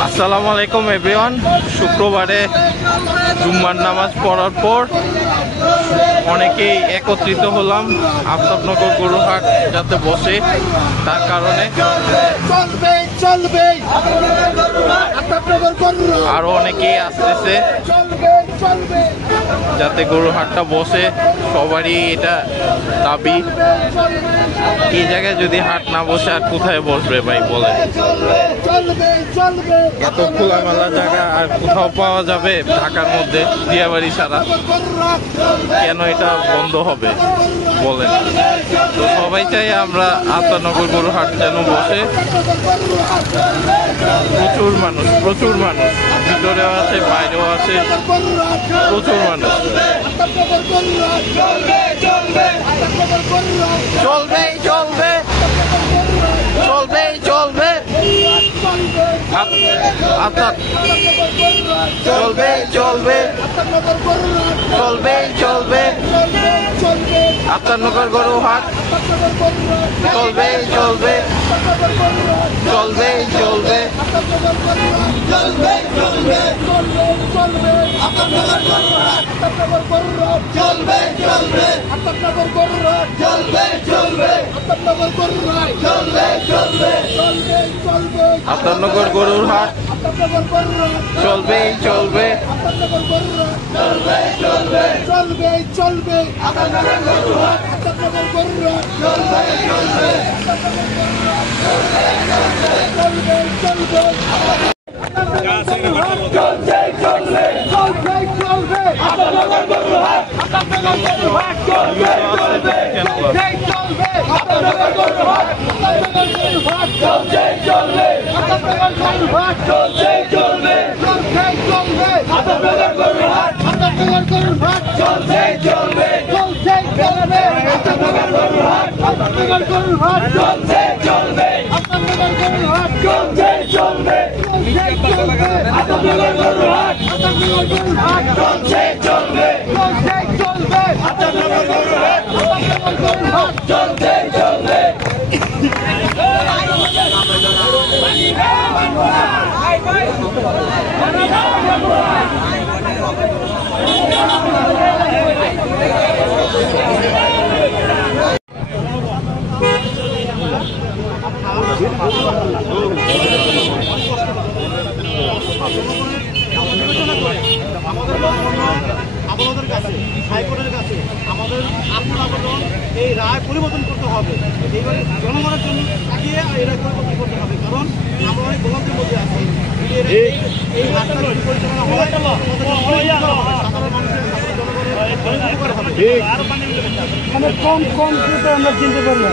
আসসালামু আলাইকুম এভরিওয়ান। শুক্রবারে জুম্মার নামাজ পড়ার পর অনেকেই একত্রিত হলাম আফতাবনগর গরুহাট যাতে বসে, তার কারণে আরো অনেকেই আসতেছে যাতে গরুহাটটা বসে। সবারই এটা দাবি। এই জায়গায় যদি হাট না বসে আর কোথায় বসবে ভাই বলেন? এত খোলামেলা জায়গা আর কোথাও পাওয়া যাবে ঢাকার মধ্যে দিয়াবাড়ি ছাড়া? কেন এটা বন্ধ হবে বলেন? তো সবাই চাই আমরা আফতাবনগর গরুহাট যেন বসে। প্রচুর মানুষ ভিতরেও আছে, বাইরেও আছে, প্রচুর মানুষ। চলবে আফতাবনগর গরুহাট চলবে আফতাবনগর গরুহাট চলবে আমাদের কাছে হাইকোর্টের কাছে আমাদের আপনার আবেদন এই রায় পরিবর্তন করতে হবে। এইবারে জনগণের জন্য গিয়ে এই রায় পরিবর্তন করতে হবে, কারণ আমরা অনেক ভোগান্তির মধ্যে আছি। এই রাস্তা পরিচালনা হয় সাধারণ মানুষের জনগণের উপকার হবে। মানে কম আমরা চিনতে পারি না।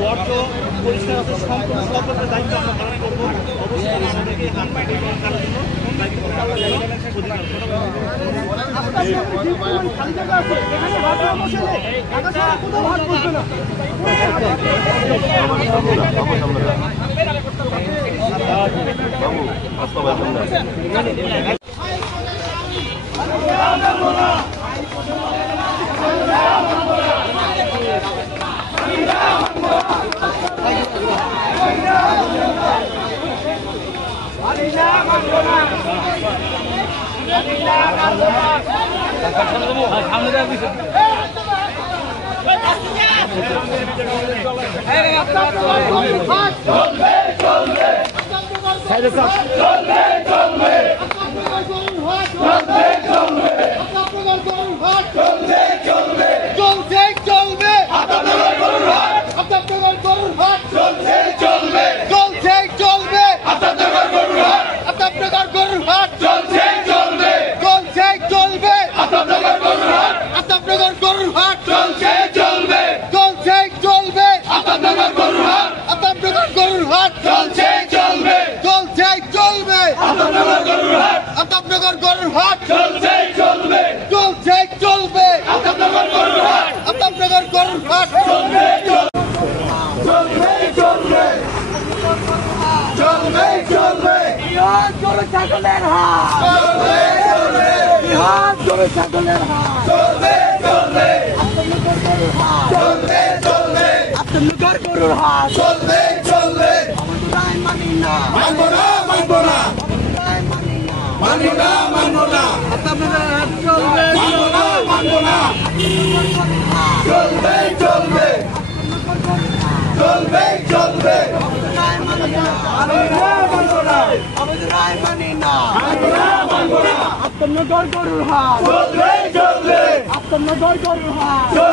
বর্জ্য পরিষ্কার আছে, সম্পূর্ণ সরকারের দায়িত্ব আমরা পালন করবো। অবশ্যই আমাদেরকে চলবে ছাগলের হাট বিহার গরু ছাগলের হাট আত্মনগর গরুর হাট রায় মানি না আত্মনগর হাট চলবে রায় মানি না আত্মনগর গরুর হাট আত্মনগর গরুর হাট আত্মনগর গরুর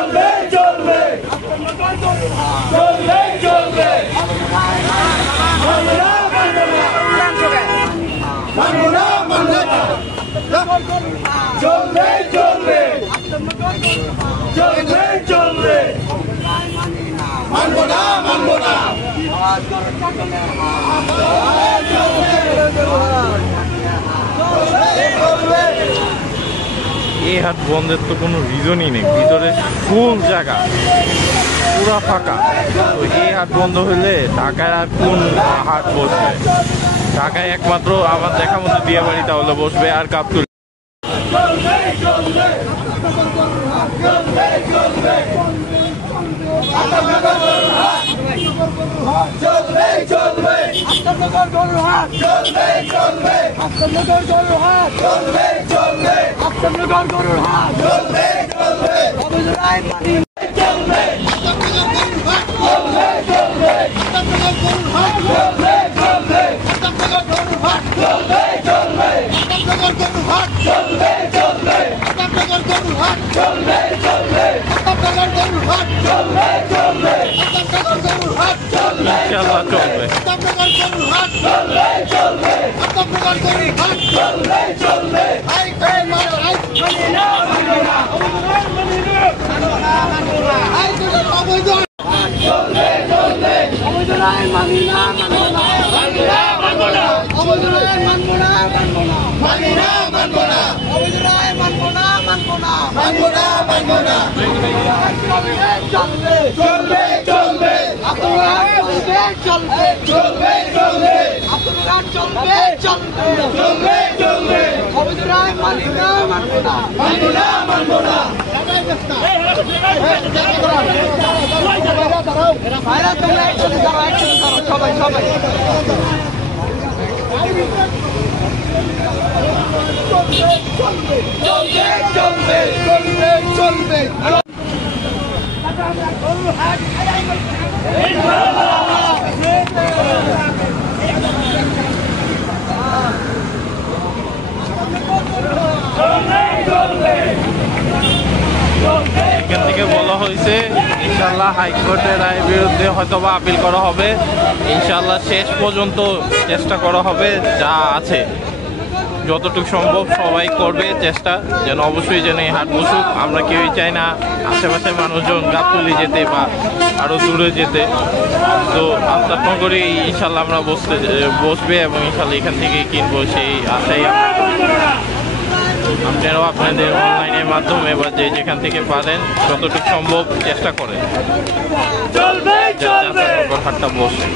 এই হাট বন্ধের তো কোনো রিজনই নেই, ভিতরে ফুল জায়গা পুরা ফাঁকা। তো এই হাট বন্ধ হলে ঢাকায় আর কোন হাট বসবে? ঢাকায় একমাত্র আমার দেখা মতো দিয়াবাড়ি তাহলে বসবে, আর গাবতলী। ইনশাআল্লাহ চলবে। সবাই সবাই চলবে এখান থেকে বলা হয়েছে ইনশাআল্লাহ হাইকোর্টের রায়ের বিরুদ্ধে হয়তোবা আপিল করা হবে। ইনশাআল্লাহ শেষ পর্যন্ত চেষ্টা করা হবে, যা আছে যতটুকু সম্ভব সবাই করবে চেষ্টা, যেন অবশ্যই যেন এই হাট বসুক। আমরা কেউই চাই না আশেপাশের মানুষজন গাবতলী যেতে বা আরও দূরে যেতে। তো আত্মনগরে ইনশাআল্লাহ আমরা বসবে এবং ইনশাআল্লাহ এখান থেকেই কিনবো, সেই আশাই আপনারাও আপনাদের অনলাইনের মাধ্যমে বা যেখান থেকে পারেন যতটুকু সম্ভব চেষ্টা করেন হাটটা বসে।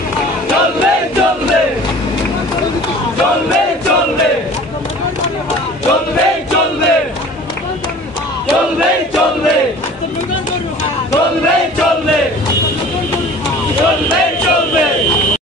চলবে